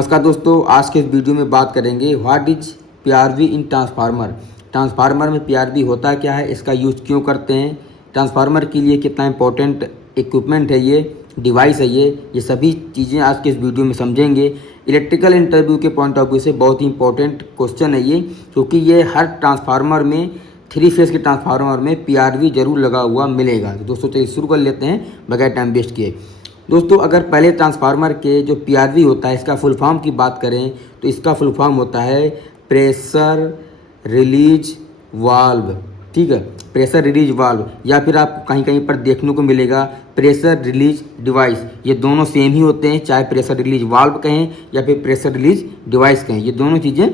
नमस्कार दोस्तों, आज के इस वीडियो में बात करेंगे what is PRV in transformer. Transformer में पीआरवी होता क्या है, इसका यूज़ क्यों करते हैं, ट्रांसफार्मर के लिए कितना इंपॉर्टेंट इक्विपमेंट है, ये डिवाइस है, ये सभी चीज़ें आज के इस वीडियो में समझेंगे। इलेक्ट्रिकल इंटरव्यू के पॉइंट ऑफ व्यू से बहुत ही इंपॉर्टेंट क्वेश्चन है ये, क्योंकि ये हर ट्रांसफार्मर में 3 फेज़ के ट्रांसफार्मर में पीआरवी जरूर लगा हुआ मिलेगा। तो दोस्तों चलिए शुरू कर लेते हैं बगैर टाइम वेस्ट किए। दोस्तों अगर पहले ट्रांसफार्मर के जो पीआरवी होता है इसका फुल फॉर्म की बात करें तो इसका फुल फॉर्म होता है प्रेशर रिलीज वाल्व। ठीक है, प्रेशर रिलीज वाल्व, या फिर आपको कहीं कहीं पर देखने को मिलेगा प्रेशर रिलीज डिवाइस। ये दोनों सेम ही होते हैं, चाहे प्रेशर रिलीज वाल्व कहें या फिर प्रेशर रिलीज डिवाइस कहें, ये दोनों चीज़ें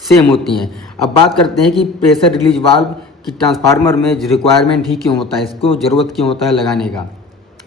सेम होती हैं। अब बात करते हैं कि प्रेशर रिलीज वाल्व की ट्रांसफार्मर में रिक्वायरमेंट ही क्यों होता है, इसको ज़रूरत क्यों होता है लगाने का।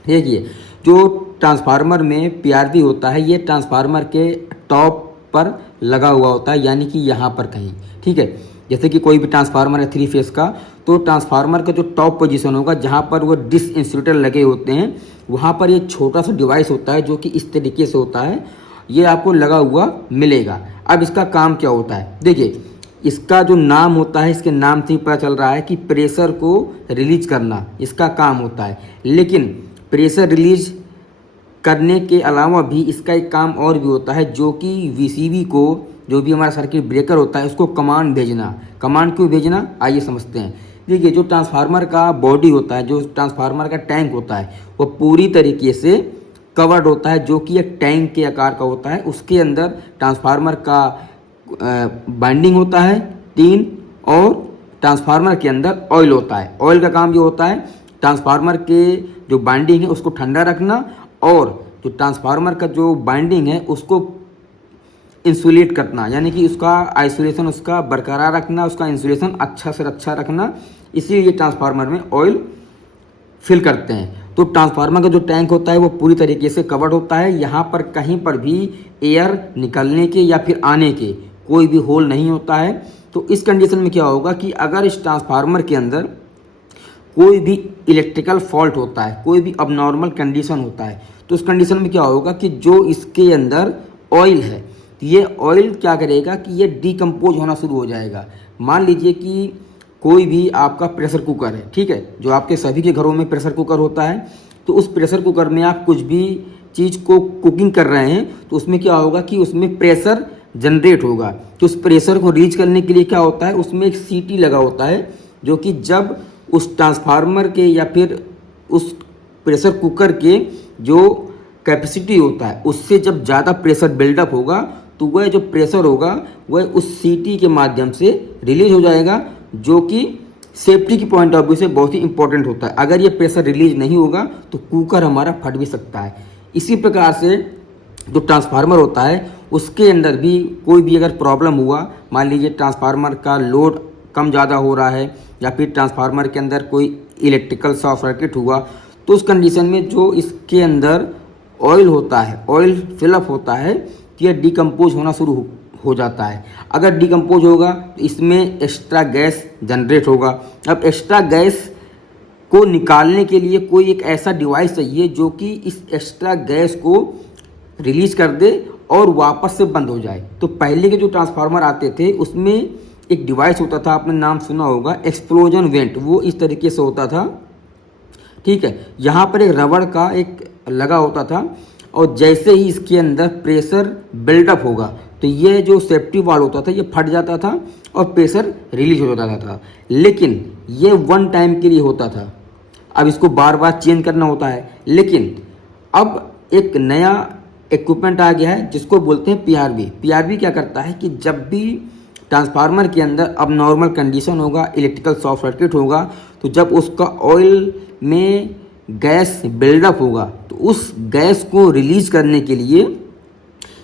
देखिए, जो ट्रांसफार्मर में पीआरवी होता है ये ट्रांसफार्मर के टॉप पर लगा हुआ होता है, यानी कि यहाँ पर कहीं। ठीक है, जैसे कि कोई भी ट्रांसफार्मर है 3 फेज़ का, तो ट्रांसफार्मर का जो टॉप पोजीशन होगा जहाँ पर वो डिस इंसुलेटर लगे होते हैं, वहाँ पर ये छोटा सा डिवाइस होता है जो कि इस तरीके से होता है, ये आपको लगा हुआ मिलेगा। अब इसका काम क्या होता है, देखिए इसका जो नाम होता है, इसके नाम से ही पता चल रहा है कि प्रेशर को रिलीज करना इसका काम होता है। लेकिन प्रेशर रिलीज करने के अलावा भी इसका एक काम और भी होता है, जो कि वीसीबी को, जो भी हमारा सर्किट ब्रेकर होता है, उसको कमांड भेजना। कमांड क्यों भेजना, आइए समझते हैं। देखिए, जो ट्रांसफार्मर का बॉडी होता है, जो ट्रांसफार्मर का टैंक होता है, वो पूरी तरीके से कवर्ड होता है, जो कि एक टैंक के आकार का होता है। उसके अंदर ट्रांसफार्मर का बाइंडिंग होता है 3, और ट्रांसफार्मर के अंदर ऑयल होता है। ऑयल का काम ये होता है ट्रांसफार्मर के जो बाइंडिंग है उसको ठंडा रखना, और जो ट्रांसफार्मर का जो बाइंडिंग है उसको इंसुलेट करना, यानी कि उसका आइसोलेशन उसका बरकरार रखना, उसका इंसुलेशन अच्छा से अच्छा रखना। इसीलिए ट्रांसफार्मर में ऑयल फिल करते हैं। तो ट्रांसफार्मर का जो टैंक होता है वो पूरी तरीके से कवर्ड होता है, यहाँ पर कहीं पर भी एयर निकलने के या फिर आने के कोई भी होल नहीं होता है। तो इस कंडीशन में क्या होगा कि अगर इस ट्रांसफार्मर के अंदर कोई भी इलेक्ट्रिकल फॉल्ट होता है, कोई भी अबनॉर्मल कंडीशन होता है, तो उस कंडीशन में क्या होगा कि जो इसके अंदर ऑयल है, ये ऑयल क्या करेगा कि ये डिकम्पोज होना शुरू हो जाएगा। मान लीजिए कि कोई भी आपका प्रेशर कुकर है, ठीक है, जो आपके सभी के घरों में प्रेशर कुकर होता है, तो उस प्रेशर कुकर में आप कुछ भी चीज़ को कुकिंग कर रहे हैं, तो उसमें क्या होगा कि उसमें प्रेशर जनरेट होगा। तो उस प्रेशर को रीच करने के लिए क्या होता है, उसमें एक सीटी लगा होता है, जो कि जब उस ट्रांसफार्मर के या फिर उस प्रेशर कुकर के जो कैपेसिटी होता है उससे जब ज़्यादा प्रेशर बिल्डअप होगा, तो वह जो प्रेशर होगा वह उस सीटी के माध्यम से रिलीज हो जाएगा, जो कि सेफ्टी की पॉइंट ऑफ व्यू से बहुत ही इंपॉर्टेंट होता है। अगर ये प्रेशर रिलीज नहीं होगा तो कुकर हमारा फट भी सकता है। इसी प्रकार से जो ट्रांसफार्मर होता है उसके अंदर भी कोई भी अगर प्रॉब्लम हुआ, मान लीजिए ट्रांसफार्मर का लोड कम ज़्यादा हो रहा है, या फिर ट्रांसफार्मर के अंदर कोई इलेक्ट्रिकल शॉर्ट सर्किट हुआ, तो उस कंडीशन में जो इसके अंदर ऑयल होता है, ऑयल फिलअप होता है, तो यह डिकम्पोज होना शुरू हो जाता है। अगर डिकम्पोज होगा तो इसमें एक्स्ट्रा गैस जनरेट होगा। अब एक्स्ट्रा गैस को निकालने के लिए कोई एक ऐसा डिवाइस चाहिए जो कि इस एक्स्ट्रा गैस को रिलीज कर दे और वापस से बंद हो जाए। तो पहले के जो ट्रांसफार्मर आते थे उसमें एक डिवाइस होता था, आपने नाम सुना होगा, एक्सप्लोजन वेंट, वो इस तरीके से होता था। ठीक है, यहाँ पर एक रबड़ का एक लगा होता था, और जैसे ही इसके अंदर प्रेशर बिल्डअप होगा तो ये जो सेफ्टी वाल्व होता था ये फट जाता था और प्रेशर रिलीज हो जाता था। लेकिन ये 1 टाइम के लिए होता था, अब इसको बार बार चेंज करना होता है। लेकिन अब एक नया इक्विपमेंट आ गया है जिसको बोलते हैं पीआरवी। पीआरवी क्या करता है कि जब भी ट्रांसफार्मर के अंदर अब नॉर्मल कंडीशन होगा, इलेक्ट्रिकल शॉर्ट सर्किट होगा, तो जब उसका ऑयल में गैस बिल्डअप होगा तो उस गैस को रिलीज करने के लिए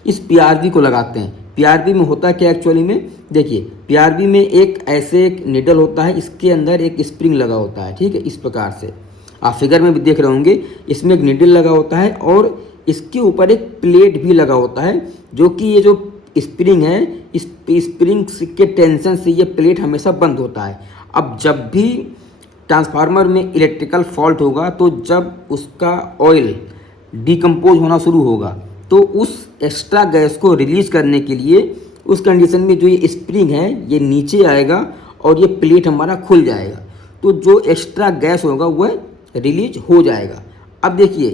इस पीआरवी को लगाते हैं। पीआरवी में होता क्या एक्चुअली में, देखिए पीआरवी में एक ऐसे एक निडल होता है, इसके अंदर एक स्प्रिंग लगा होता है। ठीक है, इस प्रकार से आप फिगर में भी देख रहे होंगे, इसमें एक निडल लगा होता है और इसके ऊपर एक प्लेट भी लगा होता है, जो कि ये जो स्प्रिंग है, इस स्प्रिंग के टेंशन से ये प्लेट हमेशा बंद होता है। अब जब भी ट्रांसफार्मर में इलेक्ट्रिकल फॉल्ट होगा, तो जब उसका ऑयल डिकम्पोज होना शुरू होगा, तो उस एक्स्ट्रा गैस को रिलीज करने के लिए उस कंडीशन में जो ये स्प्रिंग है ये नीचे आएगा और ये प्लेट हमारा खुल जाएगा, तो जो एक्स्ट्रा गैस होगा वह रिलीज हो जाएगा। अब देखिए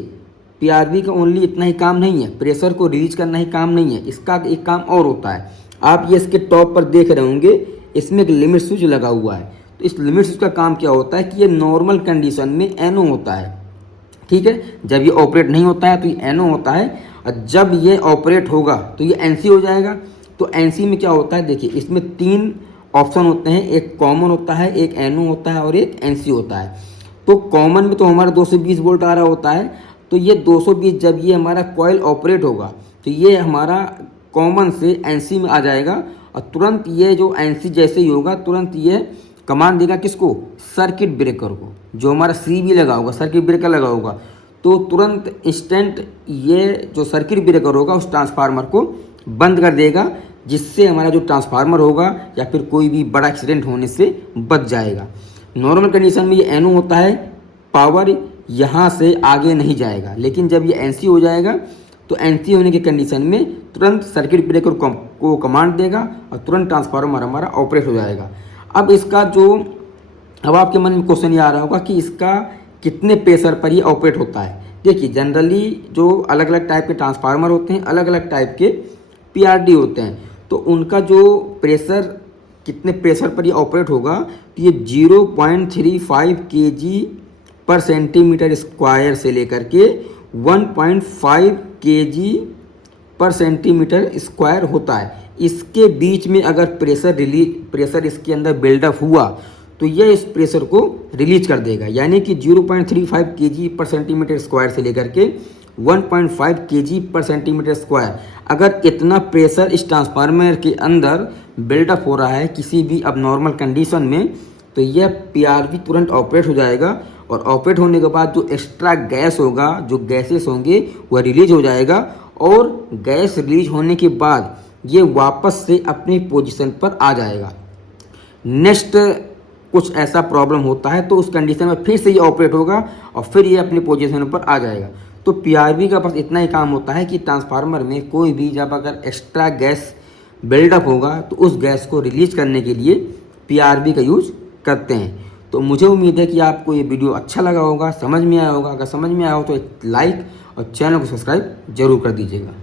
पीआरवी का ओनली इतना ही काम नहीं है, प्रेशर को रिलीज करना ही काम नहीं है, इसका एक काम और होता है। आप ये इसके टॉप पर देख रहे होंगे, इसमें एक लिमिट स्विच लगा हुआ है। तो इस लिमिट स्विच का काम क्या होता है कि ये नॉर्मल कंडीशन में एनओ होता है, ठीक है। जब ये ऑपरेट नहीं होता है तो ये एनओ होता है, और जब ये ऑपरेट होगा तो ये एनसी हो जाएगा। तो एनसी में क्या होता है, देखिए इसमें 3 ऑप्शन होते हैं, एक कॉमन होता है, एक एनओ होता है और एक एनसी होता है। तो कॉमन में तो हमारा 220 वोल्ट आ रहा होता है, तो ये 220 जब ये हमारा कॉइल ऑपरेट होगा तो ये हमारा कॉमन से एनसी में आ जाएगा, और तुरंत ये जो एनसी जैसे ही होगा तुरंत ये कमांड देगा किसको, सर्किट ब्रेकर को, जो हमारा सीबी लगा होगा, सर्किट ब्रेकर लगा होगा। तो तुरंत इंस्टेंट ये जो सर्किट ब्रेकर होगा उस ट्रांसफार्मर को बंद कर देगा, जिससे हमारा जो ट्रांसफार्मर होगा या फिर कोई भी बड़ा एक्सीडेंट होने से बच जाएगा। नॉर्मल कंडीशन में ये एनओ होता है, पावर यहाँ से आगे नहीं जाएगा, लेकिन जब ये एनसी हो जाएगा तो एनसी होने की कंडीशन में तुरंत सर्किट ब्रेकर को कमांड देगा और तुरंत ट्रांसफार्मर हमारा ऑपरेट हो जाएगा। अब इसका जो, अब आपके मन में क्वेश्चन ये आ रहा होगा कि इसका कितने प्रेशर पर ये ऑपरेट होता है। देखिए जनरली जो अलग अलग टाइप के ट्रांसफार्मर होते हैं, अलग अलग टाइप के पीआरडी होते हैं, तो उनका जो प्रेशर, कितने प्रेशर पर ये ऑपरेट होगा, तो ये 0.35 kg पर सेंटीमीटर स्क्वायर से लेकर के 1.5 kg पर सेंटीमीटर स्क्वायर होता है। इसके बीच में अगर प्रेशर इसके अंदर बिल्डअप हुआ तो यह इस प्रेशर को रिलीज कर देगा, यानी कि 0.35 kg पर सेंटीमीटर स्क्वायर से लेकर के 1.5 kg पर सेंटीमीटर स्क्वायर, अगर इतना प्रेशर इस ट्रांसफार्मर के अंदर बिल्डअप हो रहा है किसी भी अबनॉर्मल कंडीशन में, तो यह पीआरवी तुरंत ऑपरेट हो जाएगा, और ऑपरेट होने के बाद जो एक्स्ट्रा गैस होगा, जो गैसेस होंगे वह रिलीज हो जाएगा, और गैस रिलीज होने के बाद ये वापस से अपनी पोजीशन पर आ जाएगा। नेक्स्ट कुछ ऐसा प्रॉब्लम होता है तो उस कंडीशन में फिर से ये ऑपरेट होगा और फिर ये अपनी पोजीशन पर आ जाएगा। तो पीआरवी का बस इतना ही काम होता है कि ट्रांसफार्मर में कोई भी जब अगर एक्स्ट्रा गैस बिल्डअप होगा तो उस गैस को रिलीज करने के लिए पीआरवी का यूज करते हैं। तो मुझे उम्मीद है कि आपको ये वीडियो अच्छा लगा होगा, समझ में आया होगा। अगर समझ में आया हो तो एक लाइक और चैनल को सब्सक्राइब जरूर कर दीजिएगा।